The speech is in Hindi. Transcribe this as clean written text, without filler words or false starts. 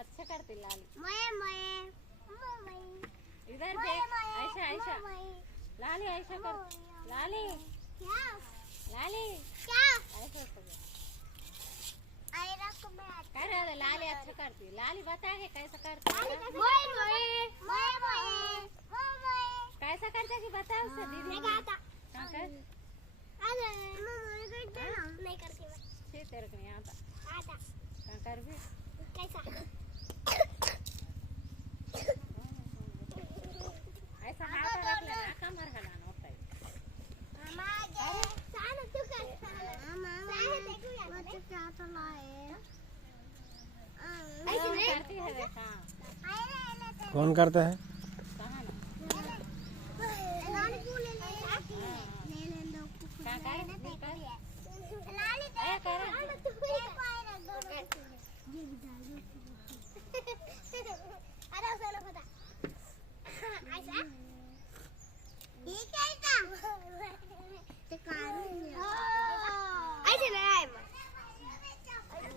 अच्छा करती लाली। मैं इधर देख ऐसा ऐसा लाली ऐसा कर लाली क्या लाली क्या ऐसा कर आयरा को मैं कर रहे लाली अच्छा करती लाली बता के कैसा करती कैसा करते कि बता उससे दीदी मैं आता कहाँ कर अरे मैं करते ना नहीं करती मैं तेरे को नहीं आता आता कहाँ कर भी कैसा ऐसा हाथ रख लेना कमर हिलाना होता है मामा ये साना तू कर मामा साना देखो यार बच्चे क्या तो लाए ऐसे नहीं करती है देखा कौन करता है कहाँ ना लाली को ले ले ले लो कहाँ कर लाली ऐ कर तू ही पाएगा दो ये भी डाल दो अरे चलो पता ऐसा ये कैसा